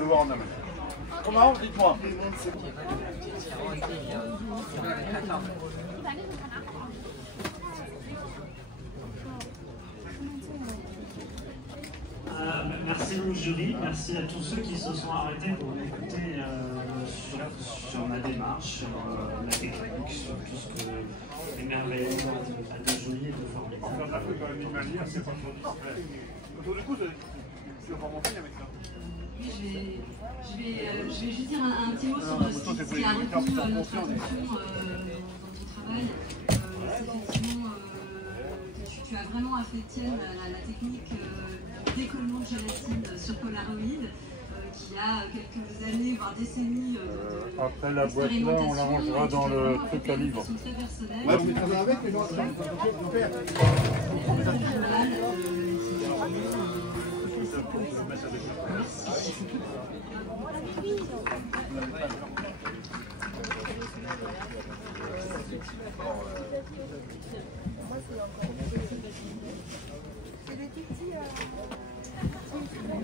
devoir en amener. Comment? Dites-moi. Merci au jury, merci à tous ceux qui se sont arrêtés pour m'écouter sur ma démarche, sur la technique, sur tout ce que les merveilles de joli et de formidable. En fait, quand même une manière, c'est pas trop discret. Donc, du coup, je vais pas m'en finir avec ça. Oui, je vais juste dire un petit mot sur ce qui a retenu notre attention dans ton travail. C'est effectivement que tu as vraiment affecté la technique d'écollement de gélatine sur Polaroid, qui a quelques années, voire décennies après la boîte là, on la rangera dans le truc à livre. Ouais, vous mettez avec, mais moi,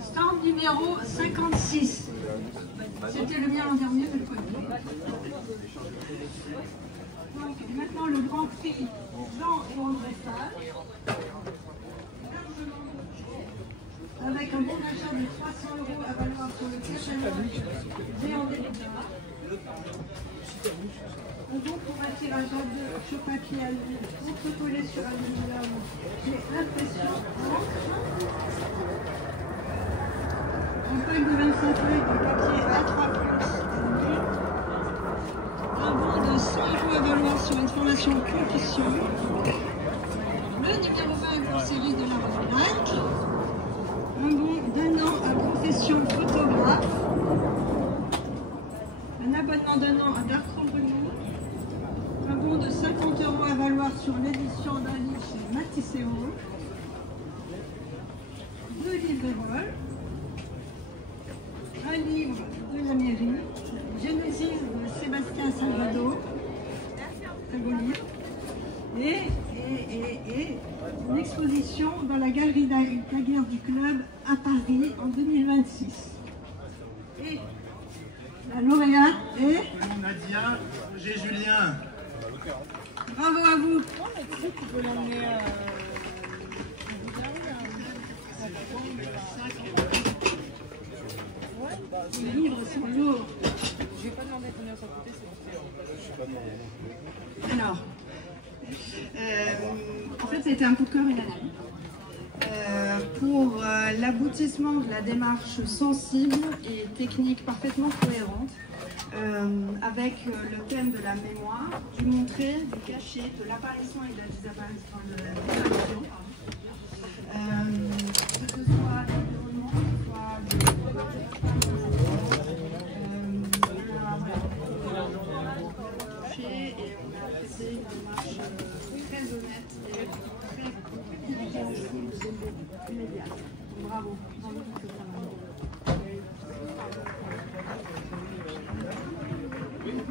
Stand numéro 56. C'était le mien l'an dernier, je le connais. Donc maintenant le Grand Prix Jean et André Fall. Avec un bon d'achat de 300 € à valoir sur le catalogue Géant des Lézards. Un bon pour un tirage à deux sur papier à l'huile, contre-collé sur aluminium et impression un pack de 25 feuilles de papier A3+, un bon de 100 € à valoir sur une formation compétition, le numéro 20 pour série de la Remarque, un bon d'un an à profession photographe, un abonnement d'un an à Bertrand Bruno, un bon de 50 € à valoir sur l'édition d'un livre chez Matisseo, 2 livres de vol, un livre de la mairie, Genesis de Sébastien Salvador, très beau livre, et une exposition dans la galerie Daguerre du Club à Paris en 2026. Et la lauréate est Nadia, j'ai Julien. Bravo à vous. Les livres sont lourds. Je vais pas demander combien ça coûtait, c'est Alors, en fait, c'était un coup de cœur unanime. Pour l'aboutissement de la démarche sensible et technique parfaitement cohérente, avec le thème de la mémoire, du montrer, du cacher, de l'apparition et de la disparition de la disparition. Que ce soit l'environnement, que ce soit et on a fait une démarche très honnête et très immédiate. Bravo.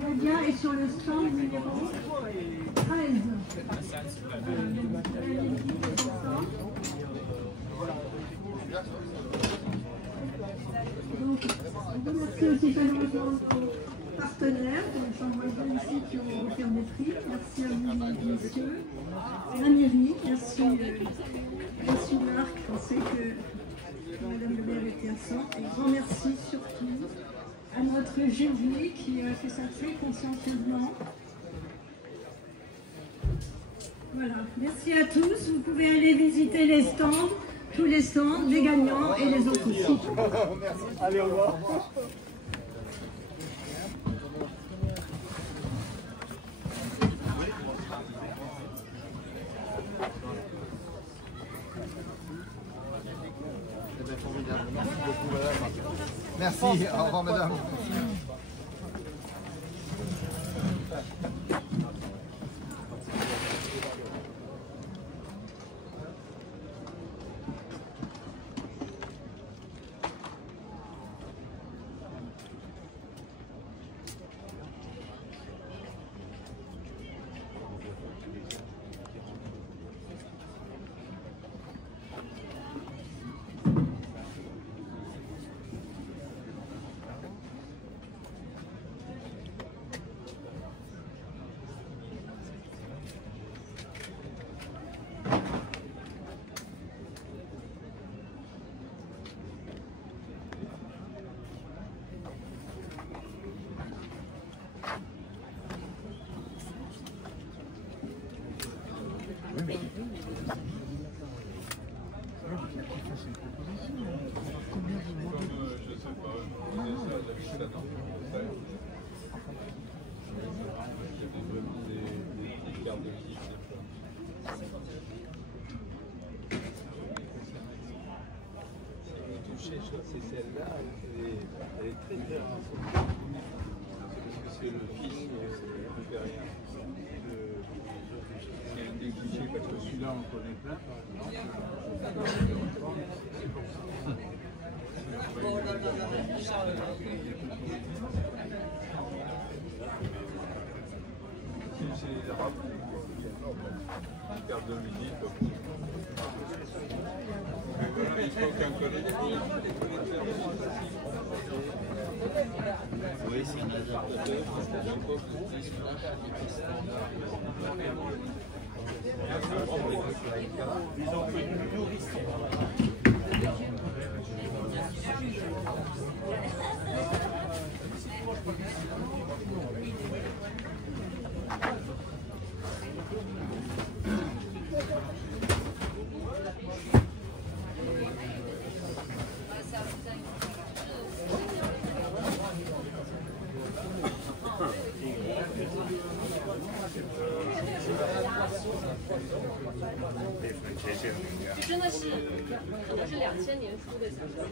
Nadia est sur le stand numéro 13. Donc, on remercie aussi chaleureusement nos partenaires, les chambres ici qui ont offert des prix. Merci à vous, messieurs. La mairie, merci Marc. On sait que Madame le maire était absente. Et grand merci surtout à notre jury qui a fait ça très consciencieusement. Voilà, merci à tous. Vous pouvez aller visiter les stands, tous les stands, les gagnants et les autres aussi. Merci. Allez, au revoir. Merci beaucoup, madame. Merci, au revoir, madame. C'est celle-là, elle est très très rare. Parce que c'est le fils impérial. C'est un des clichés parce que celui-là on connaît plein. C'est l'arabe. Carte de visite. Il faut qu'un collègue. Oui, c'est un hasard. Ils ont connu nourrisson.真的是，可能是2000年出的小说。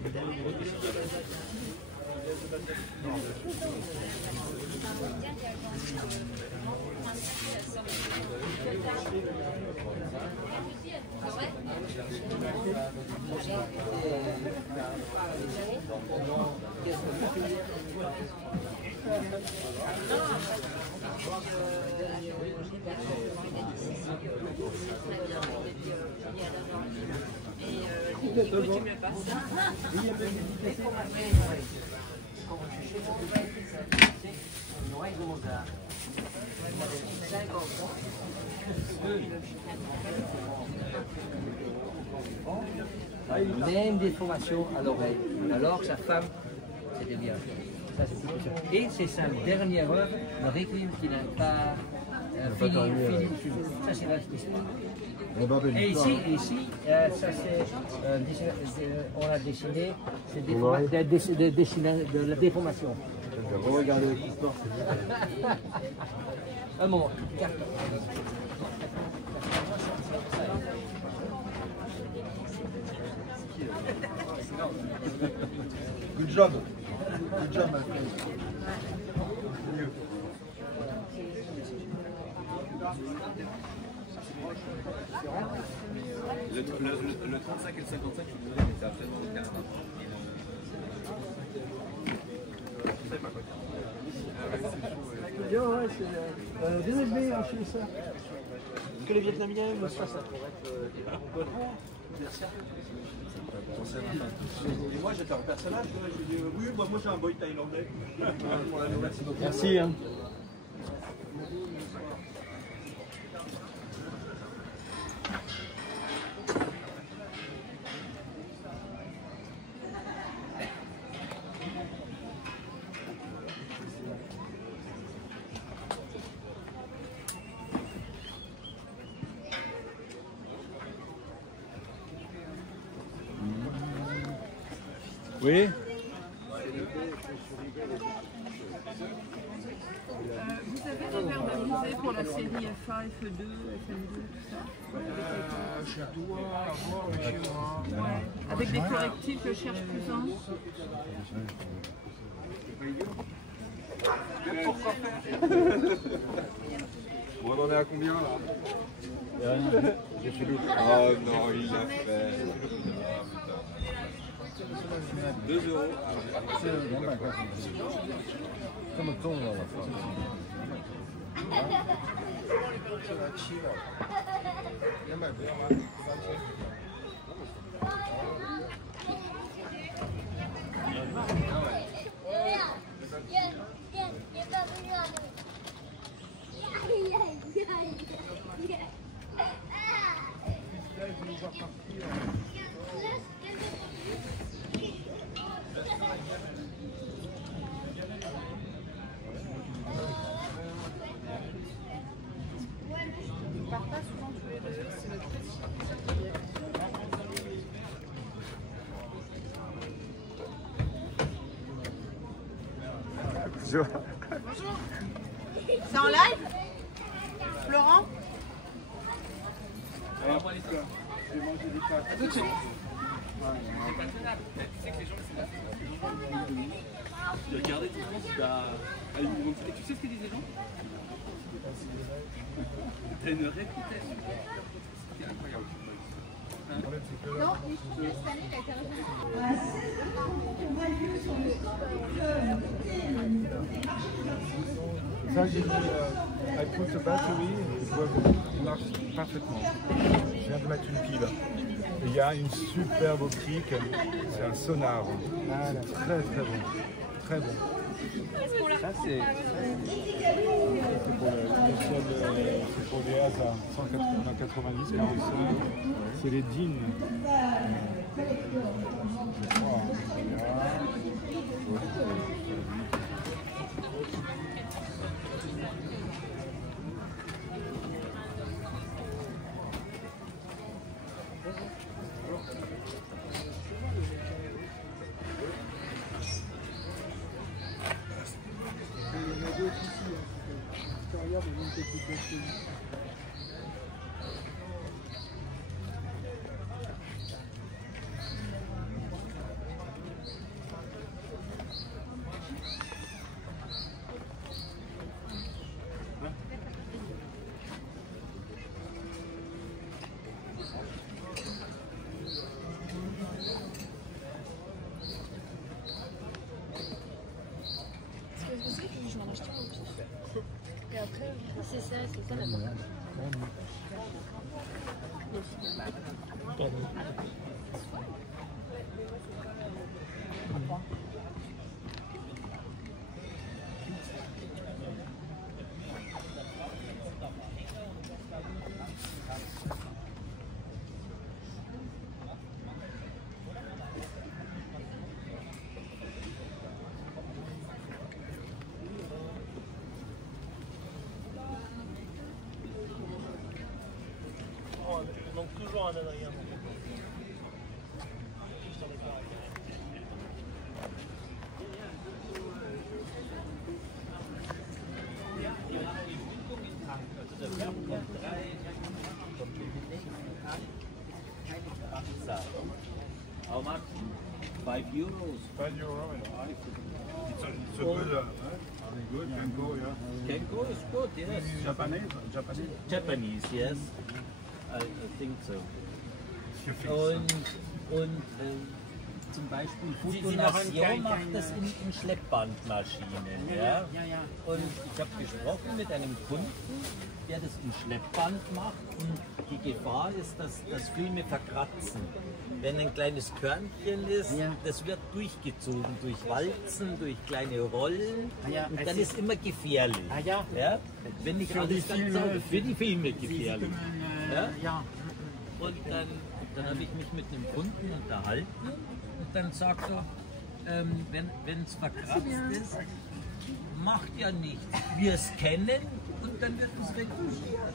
Même des formations à l'oreille. Alors sa femme, c'était bien. Ça, c'est plutôt ça. Et c'est sa dernière œuvre, le Requiem qu'il n'a pas fini. Ça, c'est l'histoire. Et ici, ça c'est, on a dessiné, c'est de la déformation. Regardez l'histoire. Un moment, carte. Good job. Good job, my friend. Le 35 et le 55, je vous c'est absolument le cas. Bien, ouais, c'est bien élevé chez ça. Parce que les Vietnamiens, ça pourrait être et moi j'étais un personnage, j'ai dit oui, moi j'ai un boy thaïlandais. Merci. Hein. Oui. Vous avez des verbalisés pour la série FA, FE2, FM2, tout ça Je dois avoir chez moi. Ouais. Avec des correctifs, je cherche plus un. Pourquoi faire? Bon, on en est à combien là? J'ai fait l'autre. Oh non, il l'a fait. 2 €. Comme un ton, là. On part pas souvent tous les deux, c'est notre petit. Bonjour. Bonjour. C'est en live Florent? Alors, je vais manger des pâtes. À tout de suite. C'est pas tenable. Tu sais que les gens, c'est pas de regarder tout le monde, et tu sais ce que disent les gens? T'as une réputation. C'est incroyable. Non, mais je trouve que cette année, il a été Ça, j'ai dit, I put a battery, it marche parfaitement. Je viens de mettre une pile. Il y a une superbe crique, c'est un sonar. Très très bon. Très bon. Ça, c'est pour les ASA, 190, 45. C'est les DIN. Je crois. Je m'en achetais au pif. Et après, c'est ça la bonne. Donc toujours un Adrien. How much? 5 euros. 5 euros. It's a good, good, can go, yeah. Can go is good, yes. Japanese? Japanese, yes. I think so. You think Und zum Beispiel Fusionation macht das in Schleppbandmaschinen. Ja? Und ich habe gesprochen mit einem Kunden, der das im Schleppband macht. Und die Gefahr ist, dass Filme verkratzen. Wenn ein kleines Körnchen ist, das wird durchgezogen durch Walzen, durch kleine Rollen. Und dann ist immer gefährlich. Ja? Wenn nicht alles ganz sauber, für die Filme gefährlich. Ja? Und dann habe ich mich mit einem Kunden unterhalten und dann sagt er, wenn es verkratzt ist, macht ja nichts. Wir scannen und dann wird es retuschiert.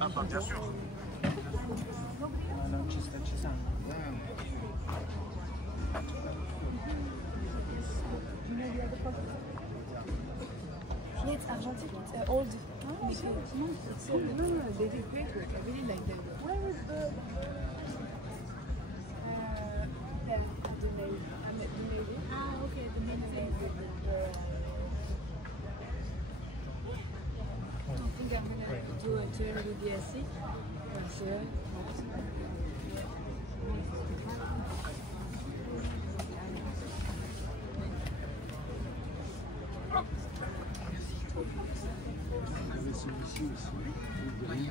Ah bah bien sûr. It's Argentine, it's old. No, they did great work. I really like them. Where is the... there, at the mail. I'm at the mail. Ah, okay, the main thing with I think I'm gonna do a turn with the SC. Sure. Celui-ci aussi, le gris.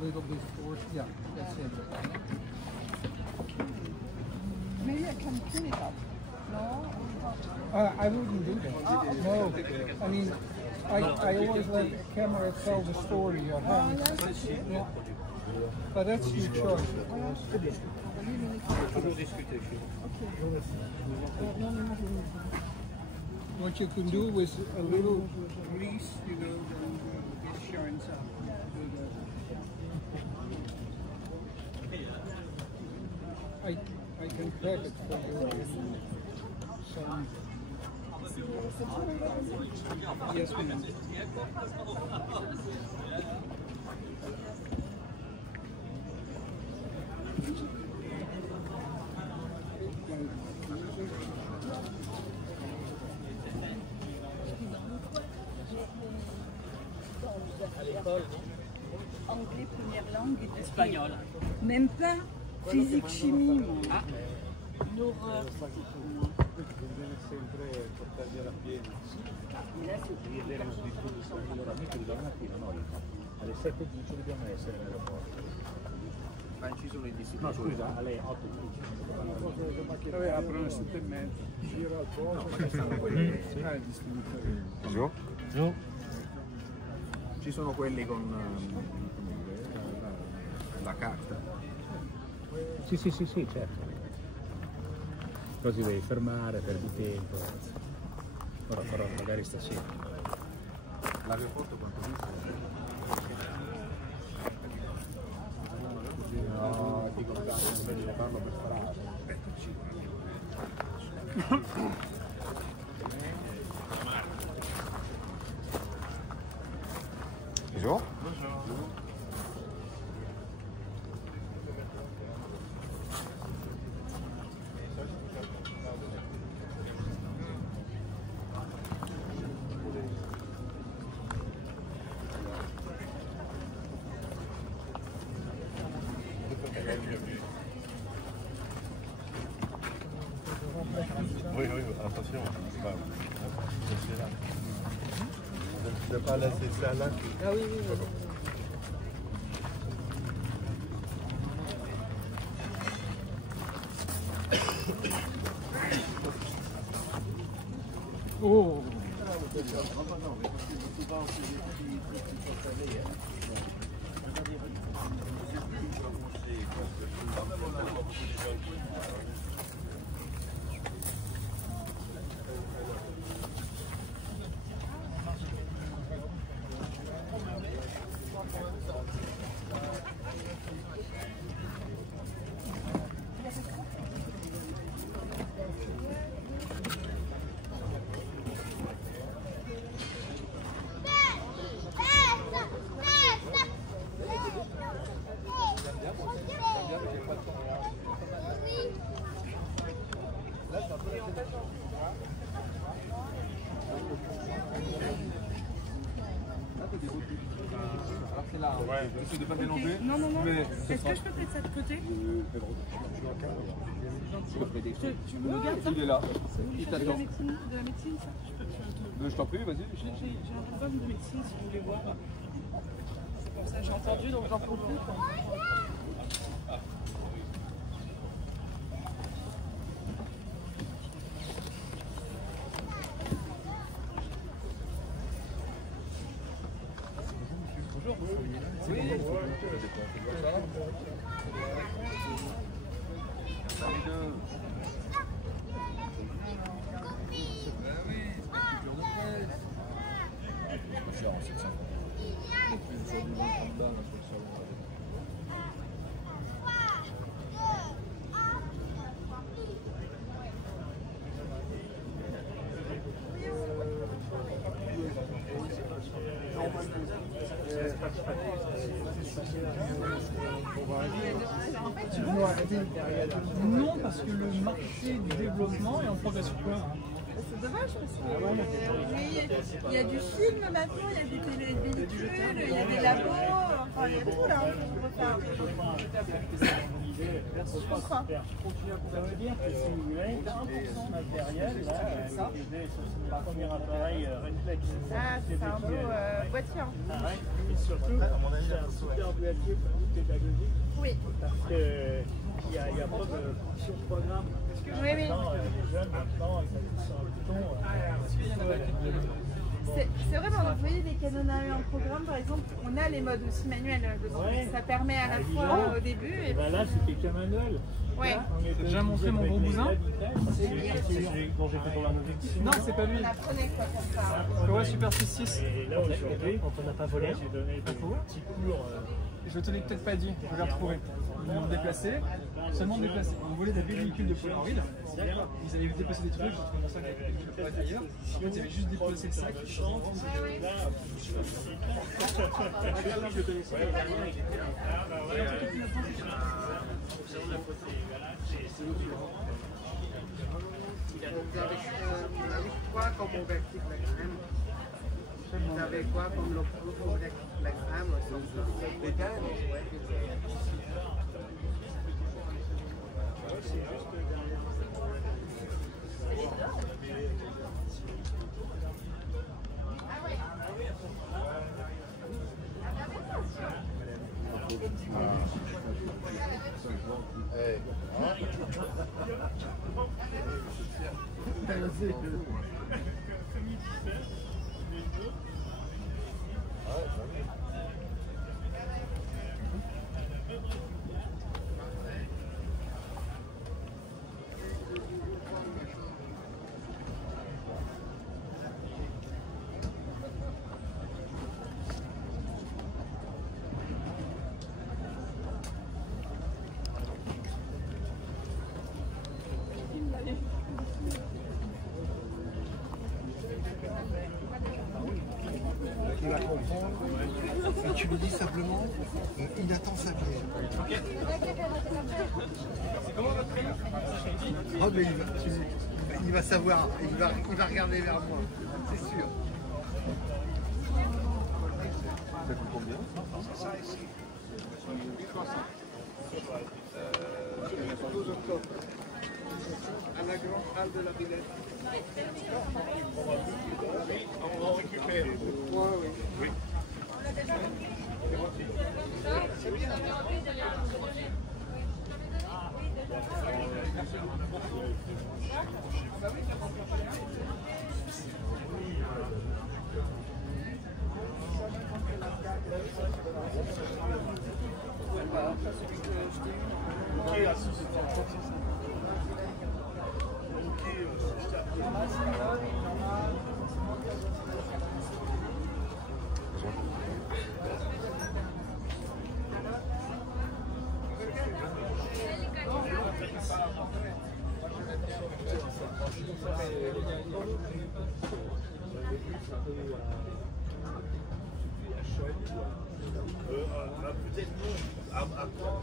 little before. Yeah, that's it. Maybe I can clean it up. No? I wouldn't do that. No, I mean, I always let the camera tell the story. Yeah. But that's your choice. What you can do with a little grease, you know, then it shines up. I can pack it for you. Some. Yes, ma'am. Anglais, première langue et espagnol. Même pas physique, chimie. Ah. Une horreur. Alle 7:10 dobbiamo essere in aeroporto. Ma ci sono i distributori. No, scusa, alle 8:10. Vabbè, aprono 7:30. Giro al posto. No, ma stanno quelli il distributore. Giù? Giù. Ci sono quelli con la carta. Sì, certo. Poi ti devi fermare, perdi tempo. Ora farò magari stasera. L'aeroporto quanto dista? No, dico che farlo per strada. Bonjour. Oui, attention. Je ne sais pas laisser ça là. Ah oui. Oh. Ouais, je ne pas mélanger. Non. Mais est-ce que je peux mettre ça de côté? Tu me gardes ça? Il est là. Il t'attend. De la médecine, ça? Je t'en prie, vas-y. J'ai un album de médecine si vous voulez voir. C'est pour ça que j'ai entendu, donc j'en profite. Non, parce que le marché du développement est en progression. C'est dommage parce que il y a du film maintenant, il y a des véhicules, il y a des labos. Enfin, il y a tout là, on peut faire. Je comprends. Ça veut dire que si vous avez 1% matériel, là, l'idée, c'est le premier appareil réflexe. Ah, c'est un beau boîtier. Ah ouais, et surtout, c'est un super boîtier pédagogique. Oui. Parce qu'il n'y a pas de surprogramme. Oui, oui. Les jeunes, maintenant, ils appuient sur un bouton. C'est vrai, vous voyez, dès qu'on en a eu un programme, par exemple, on a les modes aussi manuels dedans. Ouais. Ça permet à la fois au début. Et ben là, c'était qu'un manuel. Ouais. T'as déjà montré mon gros bousin? C'est celui dont j'ai fait tomber un objectif. Non, c'est pas lui. On apprenait quoi pour ça. Parce que ouais, Super 6.6. Et là, aujourd'hui, quand on n'a pas volé, j'ai donné des petits cours. Je te l'ai peut-être pas dit, je vais retrouver. Ils m'ont déplacé, seulement déplacé. On volait des véhicules de Polaroid. Ils avaient déplacé des trucs, j'ai trouvé mon sac avec des trucs ailleurs. En fait, ils avaient juste déplacé le sac. Je connaissais l'année, il était là. Vous avez quoi comme objectif l'extrême? Vous avez quoi comme objectif l'extrême? Tu vas comprendre. Et tu lui dis simplement, il attend sa bière. Oh, mais il va savoir, il va regarder vers moi, c'est sûr. Ça coûte combien? Ça ici. 12 octobre. À la grande halle de la Villette. On va récupérer. Oui. Oui. C'est bien. Peut-être non. À quand?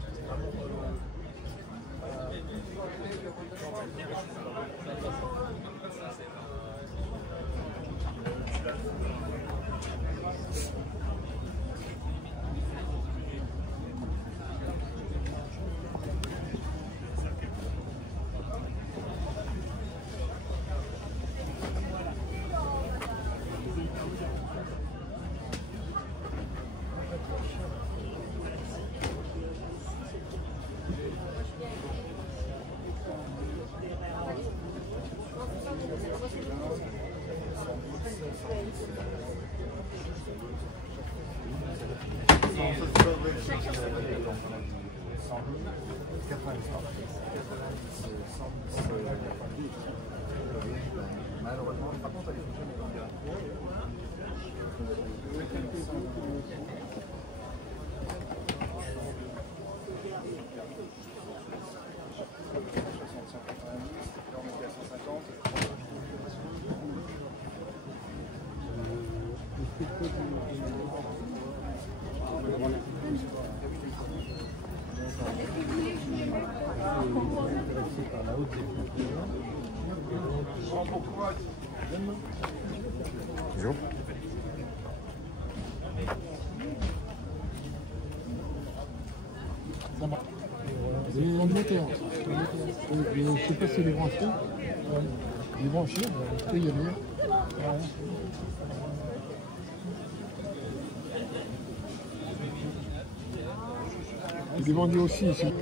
Malheureusement, par contre, elle est fonctionnée comme ça. dans le moteur. Je ne sais pas si c'est les branchés. Les branchés, tu peux y aller. Il est vendu aussi ici.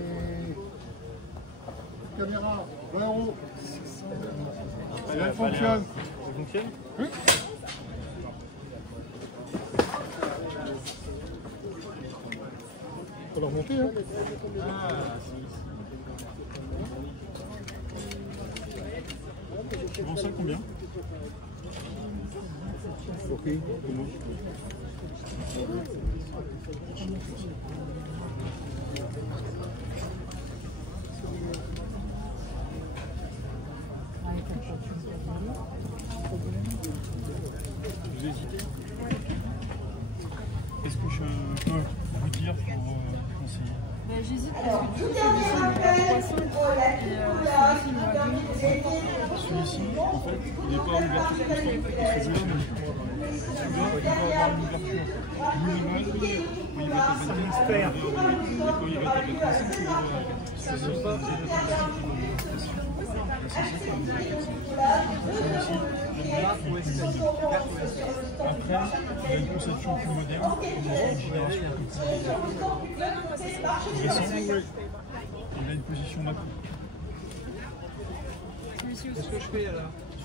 Caméra, 20 €. Elle fonctionne. Ça fonctionne? Oui. Faut la remonter, hein. Tu vends ça combien? Ok, comment? Vous hésitez? Qu'est-ce que je peux vous dire pour conseiller? J'hésite parce que du coup, Celui-ci, en fait, il n'est pas en ouverture constante. Et celui-là, non. Celui-là, il va avoir une ouverture minimale où il va taper 10 et quand il va taper 300, il va c'est pas après, il a une conception plus moderne, une génération un peu plus récente. Il a une position macro. Qu'est-ce que je fais là?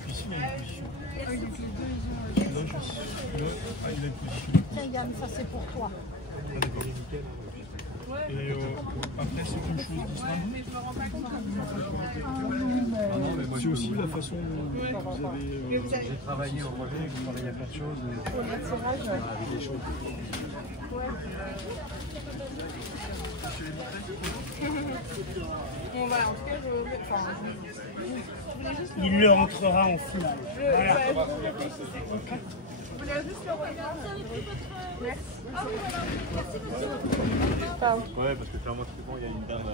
Celui-ci, il a une position. Ah oui, donc les deux, Celui-là, il a une position. Tiens, Yann, ça c'est pour toi. Ah, d'accord, nickel. Et après, c'est une chose distincte. C'est aussi la façon dont vous avez J'ai travaillé au projet, j'ai travaillé à plein de choses. Avec des choses. Bon, voilà, en tout cas, Il le rentrera en finale. Voilà. Vous voulez juste le regarder? Merci. Ouais, parce que clairement, il y a une dame.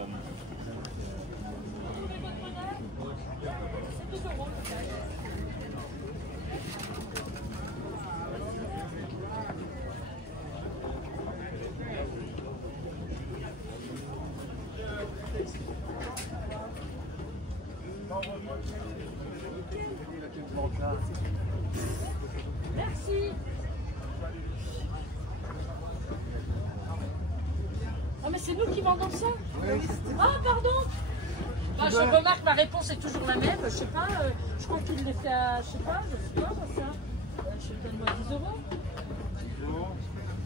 Merci. Ah mais c'est nous qui vendons ça? Ah pardon. Ah, je remarque ma réponse est toujours la même. Je sais pas, je crois qu'il les fait à, je sais pas ça. Je donne-moi 10 €.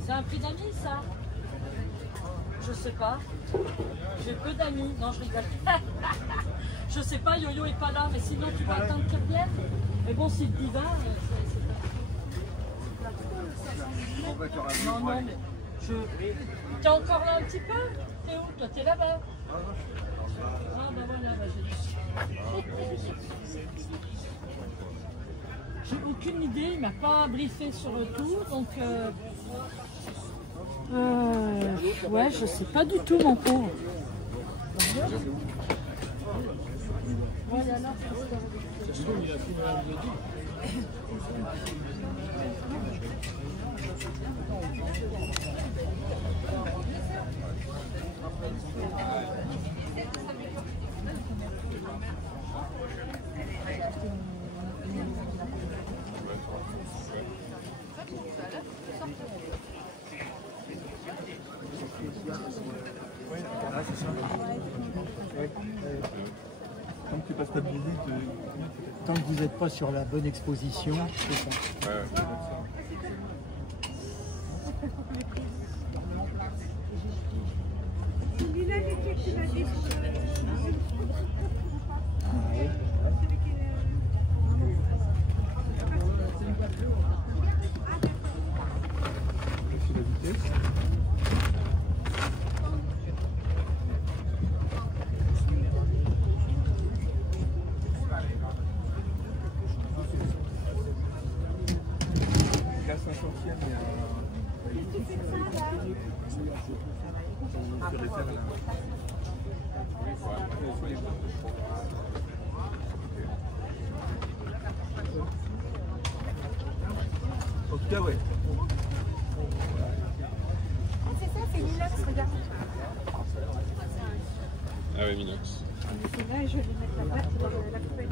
C'est un prix d'amis ça? Je sais pas. J'ai peu d'amis. Non, je rigole. Je sais pas, Yo-Yo est pas là, mais sinon tu vas attendre qu'il revienne. Mais bon, c'est le divin. Non, non, mais t'es encore là un petit peu? T'es où? Toi, t'es là-bas. Ah, bah voilà, j'ai aucune idée, il m'a pas briefé sur le tout, donc ouais, je sais pas du tout, mon pauvre. Voilà, là, Tant que tu passes pas de visite, tant que vous n'êtes pas sur la bonne exposition, c'est ça. En tout cas, ouais. c'est ça, c'est Lilas, regarde. Ah Ah oui, Minox. C'est là, je vais mettre la boîte, la feuille.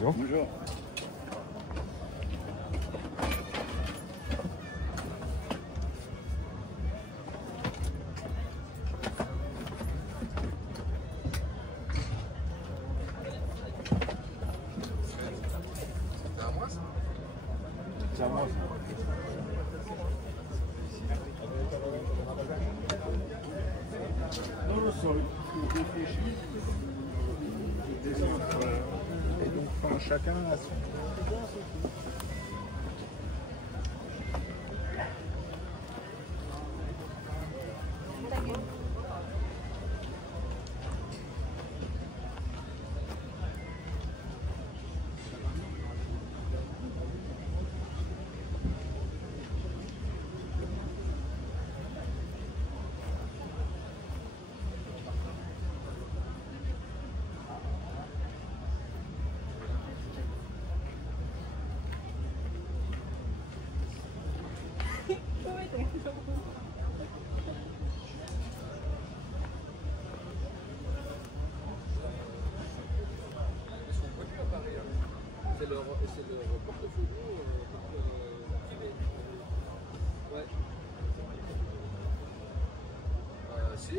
Bonjour. C'est à moi ça? C'est à moi ça. Non, le sol. Et donc, enfin, chacun a son... C'est le porte-photo. Ouais. Si.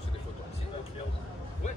C'est des photos ici. Ouais.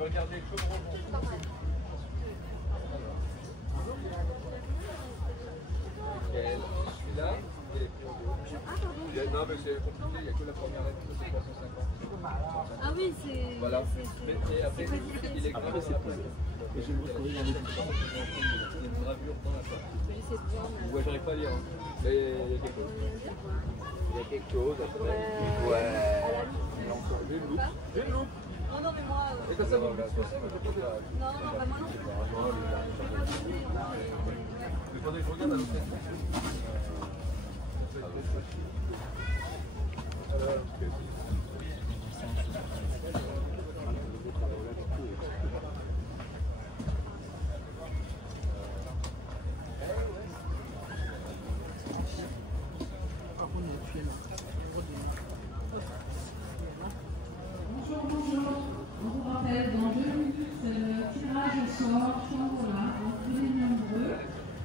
Regardez comme rebond. Celui-là, non mais c'est compliqué, il n'y a que la première lettre, c'est 350. Ah oui, c'est... Voilà. Et après, il est gravé, c'est plus. Et je vais vous retrouver dans les il y a une gravure dans la porte. Ouais, j'arrive pas à lire. Mais il y a quelque chose. Il y a quelque chose après. Ouais. J'ai une loupe. J'ai une loupe. Non, non, mais moi... Et t'as ça, vous me dites aussi, mais je peux pas... Non, non, bah moi non. Mais faudrait que je regarde à l'autre. Bonjour, bonjour. On vous rappelle, dans 2 minutes, c'est le tirage au sort, chambre-là. Donc, venez nombreux.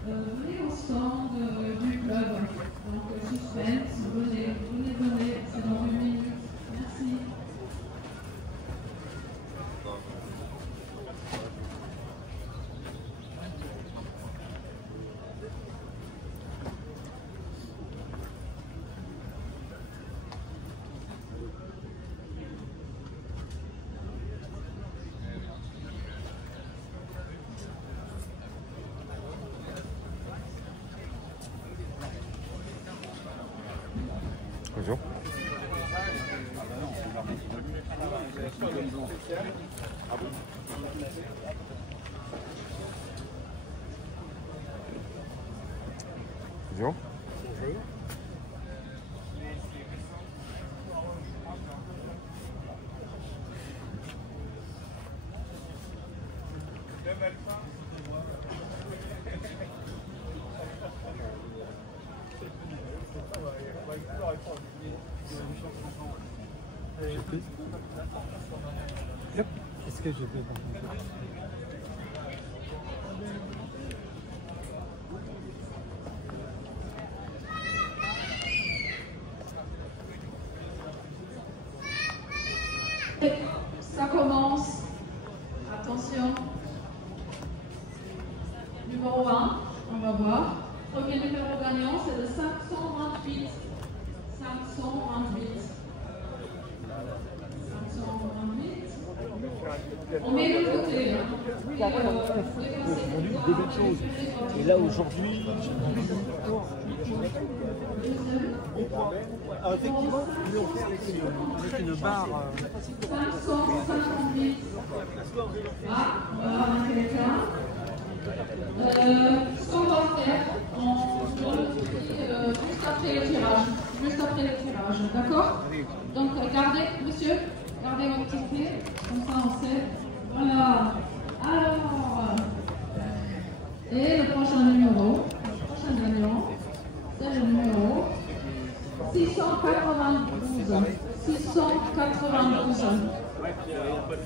Venez au stand du club. Donc, suspense, venez, c'est dans 2 minutes. Merci. Bonjour. Bonjour. Est-ce que je peux Ça commence. Attention. Numéro 1, on va voir. Premier numéro gagnant, c'est le 528. 528. 528. On met le côté. Des belles choses. Et là aujourd'hui, effectivement, ils l'ont fait avec une barre. 558. Ah, on va avoir quelqu'un. Ce qu'on va faire, on juste après le tirage. Juste après le tirage, d'accord? Donc gardez, monsieur, gardez votre ticket, comme ça on sait. Voilà. Alors, et le prochain numéro, le prochain gagnant, c'est le numéro 692. 692.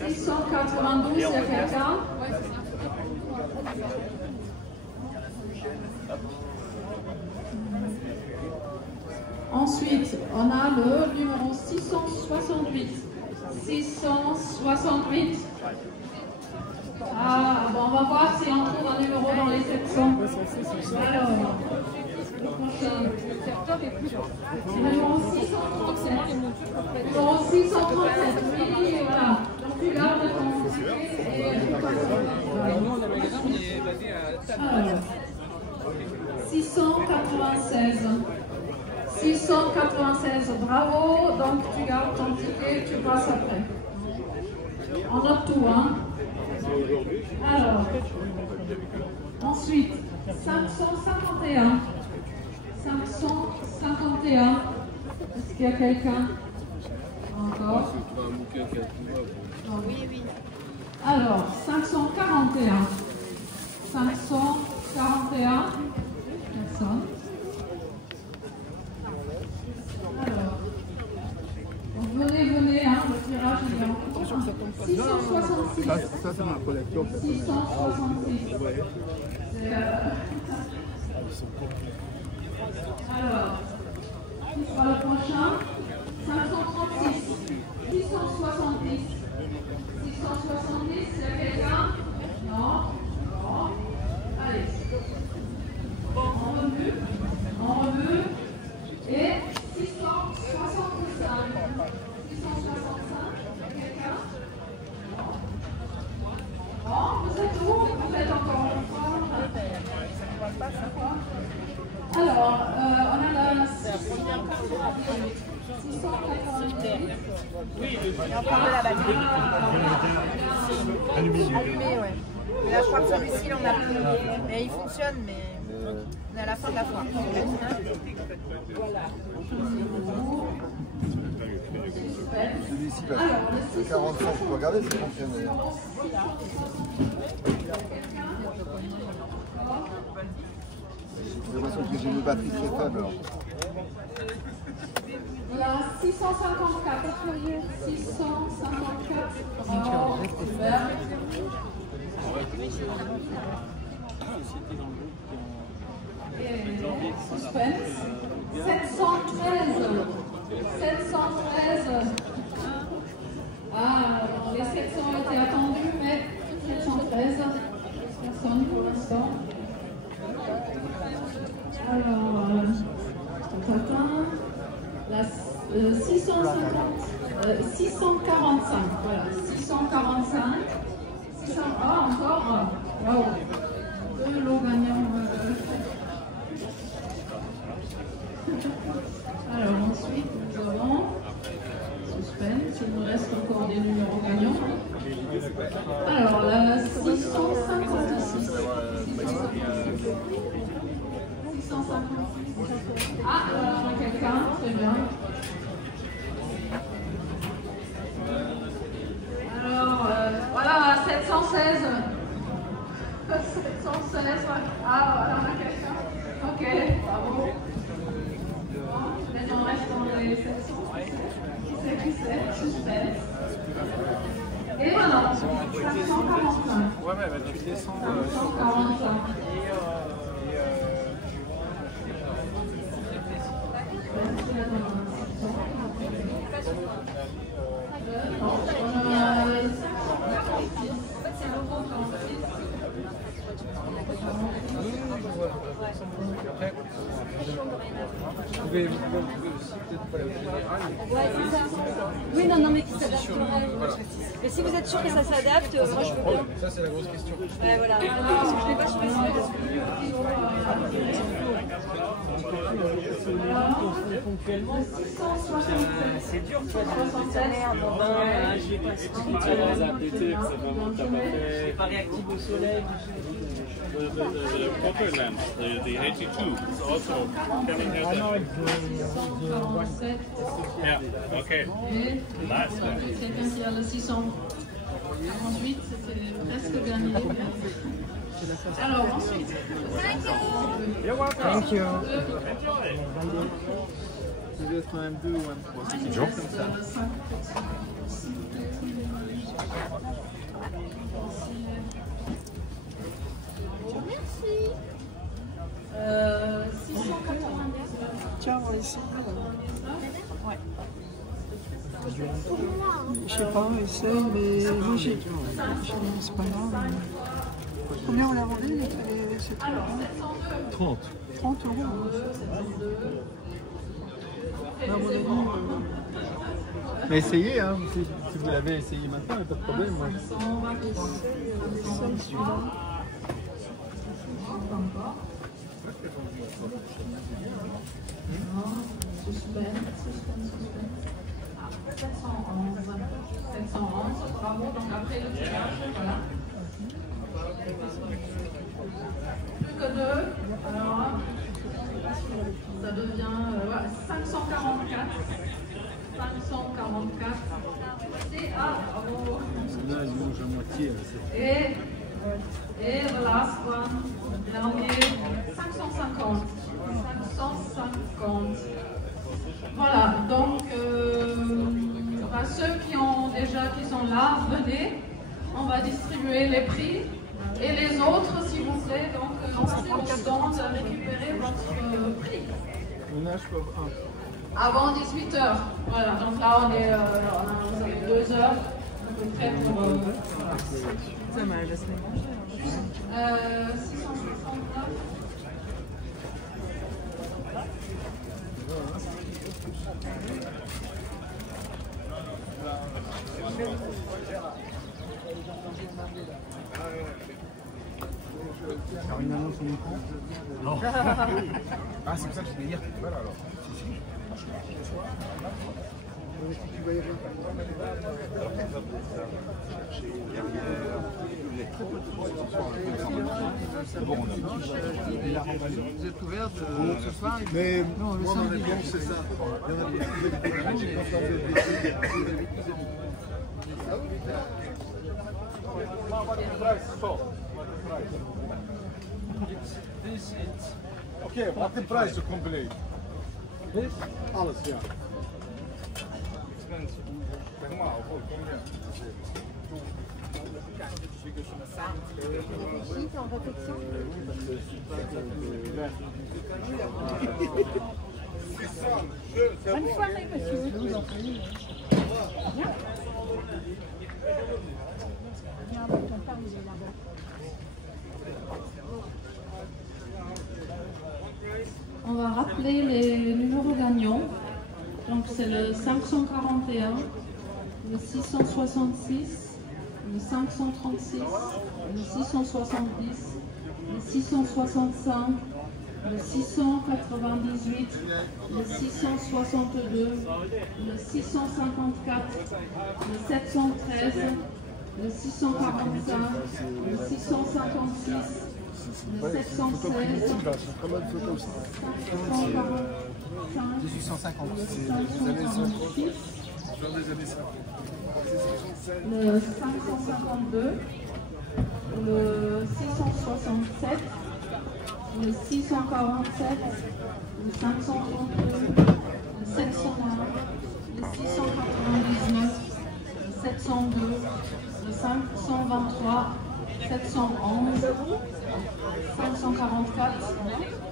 692, il y a quelqu'un? Ensuite, on a le numéro 668. 668. Ah, bon, on va voir si on trouve un numéro dans les 700. Alors, le prochain. Numéro 637. Numéro 637. Oui, voilà. Donc, tu gardes ton ticket et tu passes. Alors, 696. 696, bravo, donc tu gardes ton ticket, tu passes après. On note tout, hein. Alors, ensuite, 551. 551, est-ce qu'il y a quelqu'un? Encore? Oui, oui. Alors, 541. 541, personne. Alors, donc venez, hein, le tirage il est en cours. 666. Ça c'est ma collection. 666. Alors, qui sera le prochain? 536. 670. 670, c'est quelqu'un? Non. Non. Allez. On remue. Et 665. 665, quelqu'un? Non, vous êtes où? Vous êtes encore en France? Alors, on a la 688. Oui, on parle de la batterie. Allumé, ouais. Mais là, je crois que celui-ci, on a plus. Mais il fonctionne, mais on est à la fin de la foire. Celui-ci, là, c'est 45. Vous regardez, ça fonctionne d'ailleurs. J'ai l'impression que j'ai une batterie très faible. Alors. La 654. 654. Oh, super. Suspense. 713. 713. Ah, les 700 ont été attendus, mais 713. Personne pour l'instant. Alors, la 645. Voilà, 645. Ah, encore. Wow. Deux lots gagnants. Alors, ensuite. Ah, quelqu'un, très bien. Alors, voilà, 716. 716, ah, voilà, on a quelqu'un. Ok, bravo. Maintenant, on reste dans les 700. Qui c'est suspense. Et voilà, 545. Ouais, mais bah, tu descends. 545. Après, vous pouvez aussi peut-être pas aller au général. Ouais, c'est ça. Oui, non, mais qui s'adaptera. Mais si vous êtes sûr que ça s'adapte, moi je veux bien. Ça, c'est la grosse question. Ouais, voilà. Parce que je l'ai pas choisi. Ponctuellement, c'est dur, toi, de sa mère, mon bain, je vais pas c'est pas réactif au soleil. The proper lamp, the 82, is also coming out. Yeah, okay. Nice. Quelqu'un qui a le 648, c'était presque dernier. Alors ensuite. Thank you. Ça doit être un M2 ou un M3. C'est quelque chose comme ça. Merci. 690. Tiens, on va essayer. Ouais. Je sais pas, on essaye, mais moi j'ai. C'est pas grave. Combien on a vendu ces trucs-là 30. 30 €. Mais essayez, hein, si vous l'avez essayé maintenant, il n'y a pas de problème. Moi. On essaye celui-là. Ah, 711, bravo, donc après le tirage, voilà. Plus que 2, alors ça devient 544. 544. C'est A, bravo. Là, il mange à moitié. Et the last one, dernier, 550. 550. Voilà, donc à ceux qui sont là, venez, on va distribuer les prix. Et les autres, s'il vous plaît, donc lancez au stand, récupérer votre prix. On a, je crois, un. Avant 18h. Voilà, donc là on est 2 heures à peu près pour. Ça m'a la semaine prochaine. 669. Alors une annonce au micro? Non. Ah, c'est pour ça que je voulais dire que voilà alors. Si. Tu vas y aller. Vous êtes ouvert ce soir? Mais non, moi ma réponse c'est ça. Il y en a Okay, wat de prijs is compleet? Dit? Alles, ja. Normaal, goed, kom je. En réflexion. Bonne soirée, monsieur. Je vous en prie. Bien. Viens avec ton père, il est là-bas. On va rappeler les numéros gagnants. Donc c'est le 541, le 666, le 536, le 670, le 665, le 698, le 662, le 654, le 713, le 645, le 656, le 716, c'est très bonne photo ça. 1850. C'est les années 50. Fin des années 50. le 552, le 667, le 647, le 532, le 701, le 699, le 702, le 523, 711, 544,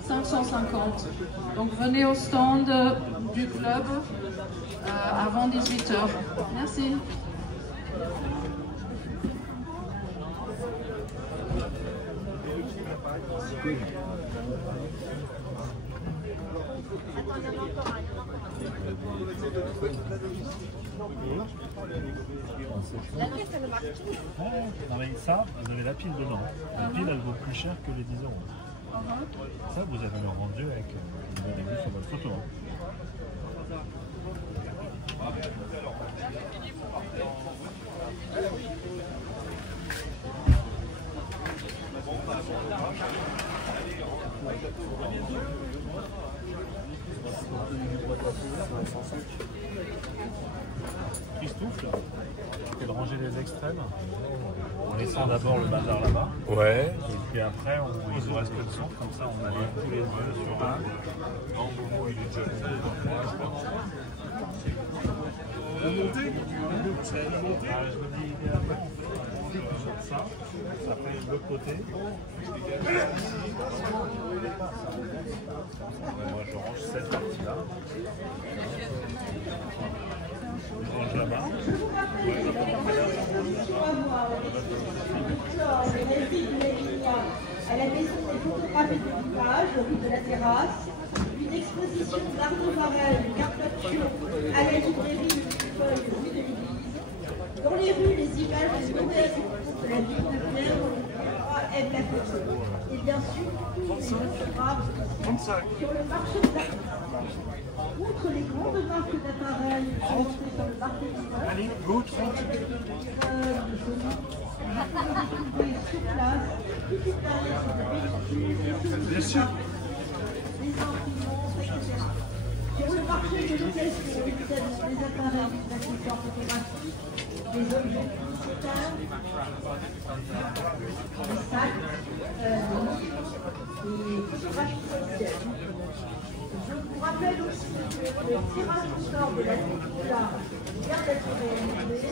550. Donc venez au stand du club avant 18h. Merci. Non mais ça, vous avez la pile dedans. La pile, elle vaut plus cher que les 10 euros. Ça, vous avez le rendu avec, vous avez vu sur votre photo. Christophe, c'est de ranger les extrêmes en laissant d'abord le bazar là-bas. Ouais. Et puis après, il nous reste que le centre, comme ça on aligne tous les deux sur un. Il est déjà fait. Vous montez? C'est la montée? Je me dis, ça fait de l'autre côté. Moi je range cette partie-là. Je range là-bas. À la maison des photographes et de l'image, rue de la Terrasse, une exposition d'Arnaud Varel, de cartouche à la librairie de Feuille, rue de l'Église. Dans les rues, les images modernes de la ville de Pierre aiment la photo. Et bien sûr, tous les photographes sur le marché de l'art. Outre les grandes marques d'appareils présentées sur le marché de l'art, Allez, l'autre. vous pouvez trouver sur place toute une palette de Bien sûr. des imprimantes, etc. Sur le marché de l'occasion, vous avez des appareils, des accessoires photographiques, des objets publicitaires, des sacs, des photographies sociales. Je vous rappelle aussi que le tirage au sort de la Nicola vient d'être réalisé.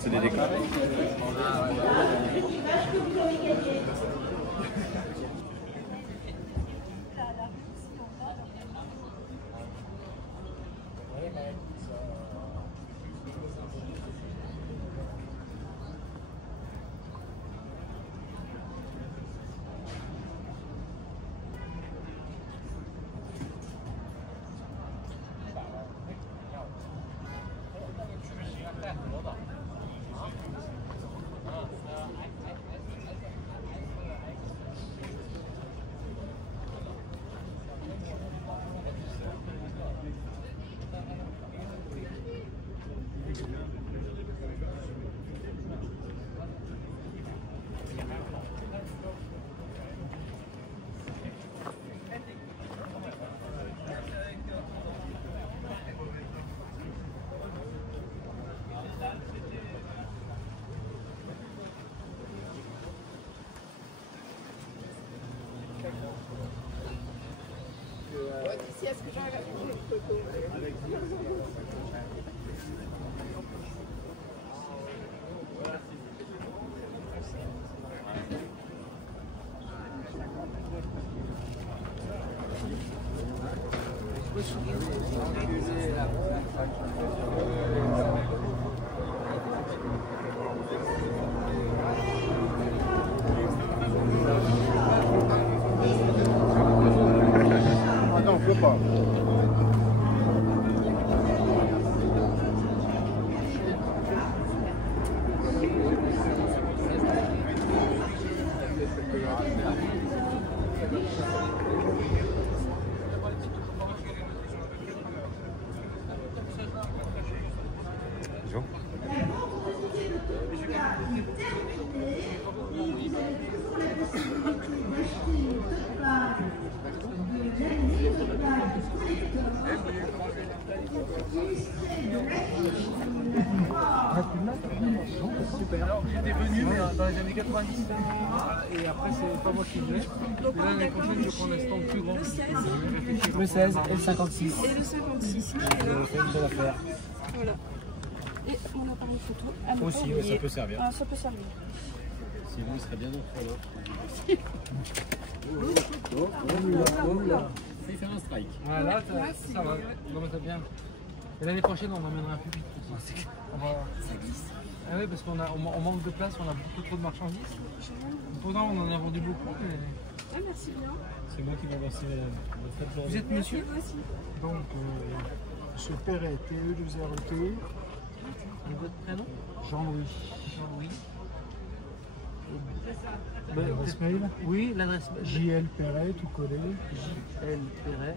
C'est des décors. Une image que vous aurez gagnée. D'ici à ce que j'arrive à prendre une photo. Ah non, je peux pas. Super. Alors, j'étais venu mais dans les années 90 et après c'est pas moi qui venais. Et là l'année prochaine je prends un stand plus grand. Le 16 et le 56. Et le 56. C'est une chose à faire. Voilà. Et mon appareil photo. Ah, non, aussi, ouais, ça peut servir. Ah, ça peut servir. Sinon, il serait bien d'autres là. Il fait un strike. Voilà, ça va. Non, mais t'as bien. Et l'année prochaine, on emmènera plus vite. Ça glisse. Ah oui, parce qu'on manque de place, on a beaucoup trop de marchandises. Pourtant, on en a vendu beaucoup. Mais... Ah, merci bien. C'est moi qui vais lancer la Vous êtes monsieur? Donc, Monsieur Perret, TE2RET. Et votre prénom? Jean-Louis. Jean-Louis. L'adresse mail? Oui, l'adresse mail. JL Perret, tout collé. JL Perret.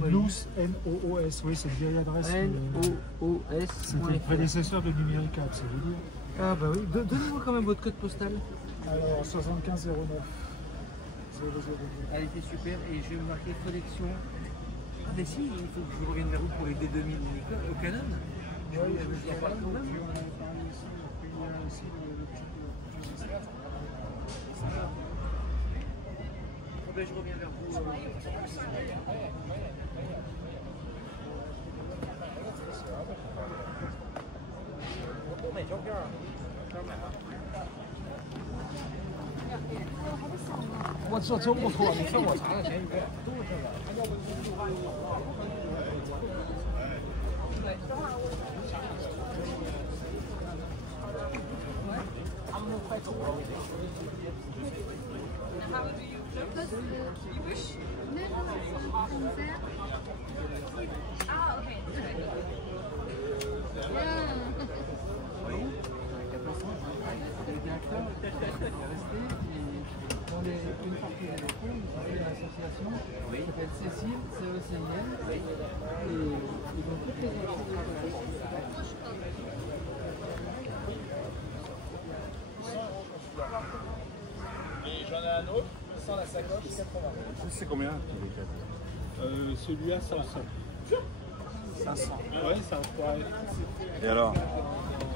Noos, N-O-O-S, oui, c'est une vieille adresse. N-O-O-S. C'était le prédécesseur de Numérica, ça veut dire. Ah bah oui, donnez-moi quand même votre code postal. Alors, 7509. 009. Elle était super et je vais marquer collection. Ah mais si, il faut que je revienne vers vous pour les D2000 au Canon. Oui, je dois parler quand même. Puis on a parlé ici, puis il y a aussi le petit Ben, je reviens vers vous.我这真不错，你看我查的前一个都是这个。他们都快走了。How do you you wish? Ah, okay. Une fois qu'il est resté, il a fait une association qui s'appelle Cécile, C-E-C-I-L, et ils ont toutes les actions. Et j'en ai un autre, sans la sacoche, 80. C'est combien Celui-là, 500. 500. Oui, c'est un foiré. Et alors?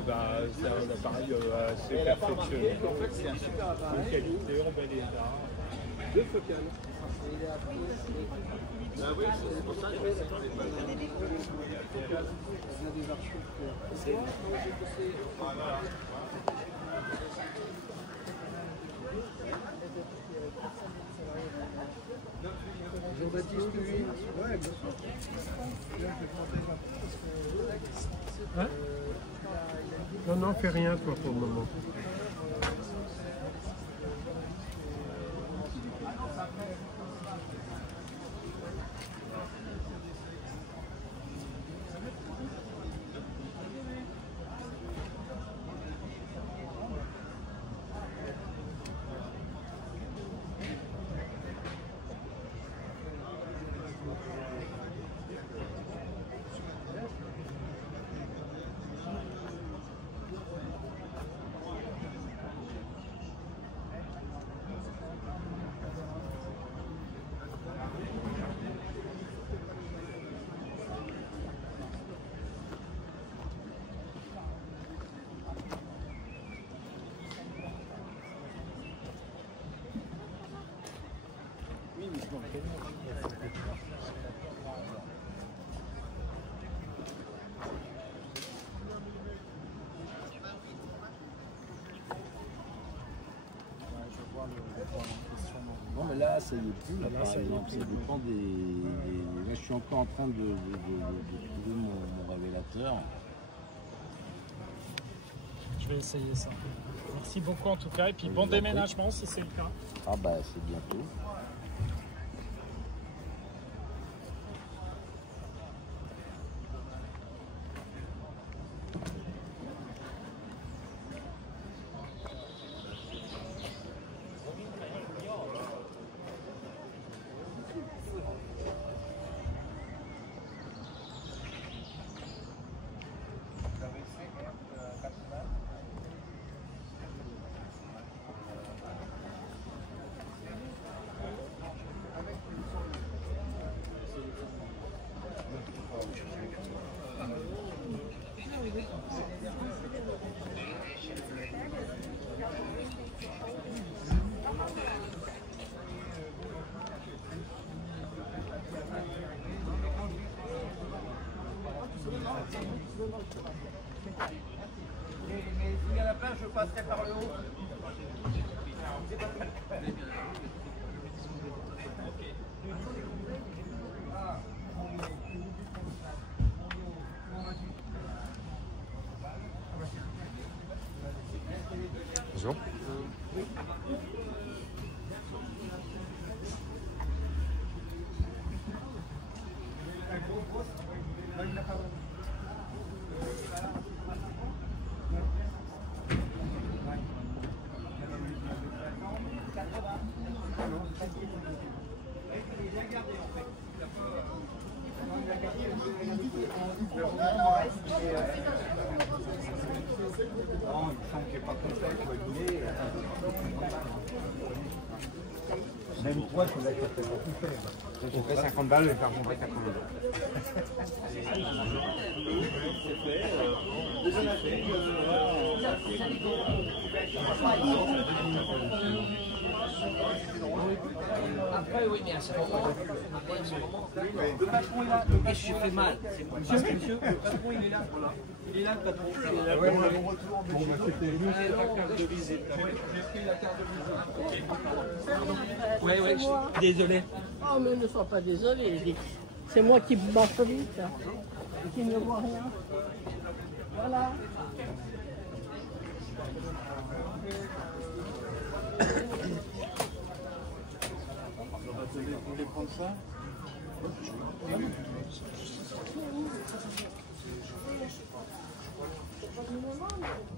C'est un appareil assez perfectionné. En fait, c'est un super appareil. De qualité, emballé d'art. Deux focales. Ah oui, c'est pour ça que je sais pas les balles. Il y a des archives. Jean-Baptiste, lui. Ouais, bien sûr. Hein? Non, non, fais rien toi pour le moment. Non mais là ça y est plus, là, par exemple, ça dépend des... Là je suis encore en train de trouver mon révélateur. Je vais essayer ça. Merci beaucoup en tout cas, et puis bon déménagement si c'est le cas. Ah bah c'est bientôt. Mais s'il y en a plein, je passerai par le haut. Bonjour. Même toi, tu vas pas tout faire. J'ai fait 50 balles, je vais faire compter 80 balles. Après, oui, mais à ce moment, Le patron est là. je fais mal. Monsieur, le patron il est là. Il est là, le patron. Il est là pour le retour. Bon, bah, c'était juste la carte de visite. J'ai pris la carte de visite. Oui, oui, désolé. Oh, mais ne sois pas désolé. C'est moi qui marche vite hein, et qui ne vois rien. Voilà. Vous voulez prendre ça? Une demande.